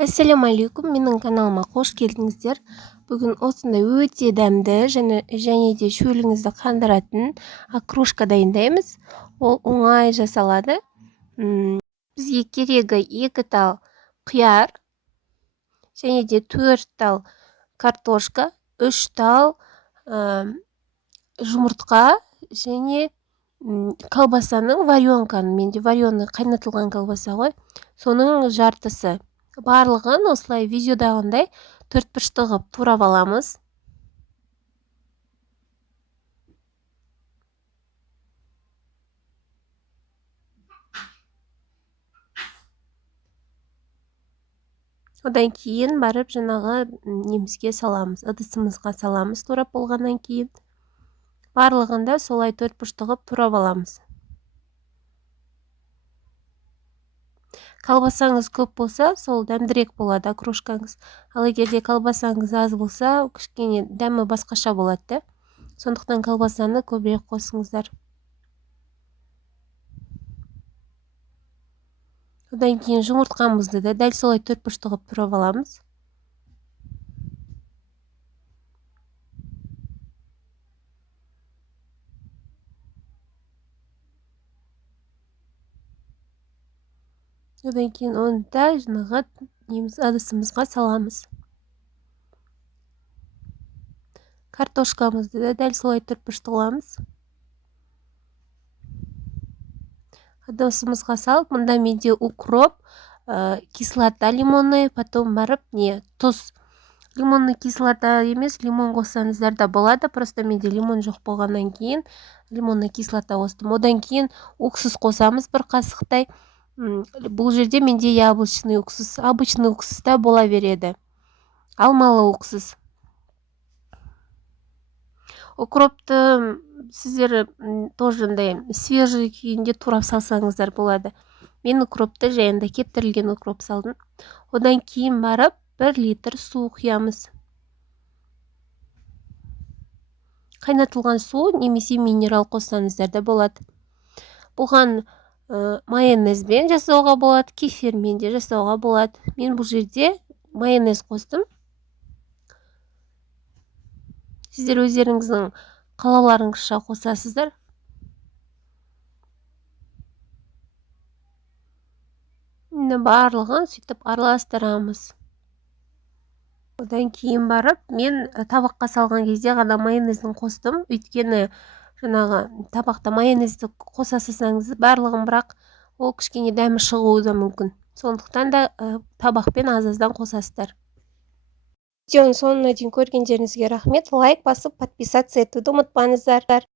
Ассалаумағалейкум, менің каналыма қош келдіңіздер. Бүгін осындай өте дәмді және де шөліңізді қандыратын окрошка дайындаймыз. Ол оңай жасалады. Бізге керегі 2 тал қияр және де 4 тал картошка, 3 тал жұмыртқа және колбасаның варенканы, менде вареный қайнатылған колбаса ғой, соның жартысы. Барлығын осылай видеодағындай төртбұрышты ғып турап аламыз. Одан кейін барып жаңағы немізге саламыз, ыдысымызға саламыз турап болғаннан кейін. Барлығында солай төртбұрышты ғып турап аламыз. Колбасаңыз көп болса, сол дәмдірек болады окрошкаңыз. Ал егерде колбасаңыз аз болса, кішкене дәмі басқаша болады. Сондықтан колбасаны көбірек қосыңыздар. Одан кейін жұмыртқамызды да дәл солай төртбұрышты ғып турап аламыз. Одан кейін оны да жаңағы ыдысымызға саламыз. Картошкамызды да дәл солай төртбұрышты қыламыз. Ыдысымызға салып, мұнда менде укроп, кислота лимонный, потом барып тұз. Лимонный кислота емес, лимон қоссаңыздар да болады, просто менде лимон жоқ болғаннан кейін лимонный кислота қостым. Одан кейін уксус қосамыз бір қасықтай. Бұл жерде менде яблочный уксус, обычный уксуста бола береді. Алмалы уксус. Укропты сіздер тоже свежий күйінде турап салсаңыздар болады. Мен укропты жайында кептірілген укроп салдым. Одан кейін барып 1 литр су құямыз. Қайнатылған су немесе минерал қоссаңыздар да болады. Бұған майонезбен жасауға болады, кефирмен де жасауға болады. Мен бұл жерде майонез қостым. Сіздер өздеріңіздің қалауларыңызша қосасыздар. Барлығын сөйтіп араластырамыз. Одан кейін барып, мен табаққа салған кезде ғана майонездің қостым. Өйткені жаңағы табақта майонезді қоса салсаңыз барлығын, бірақ ол кішкене дәмі шығуы да мүмкін. Сондықтан да табақпен аз-аздан қосасыздар. Видеоның соңына дейін көргендеріңізге рахмет. Лайк басып, подписаться етуді ұмытпаңыздар.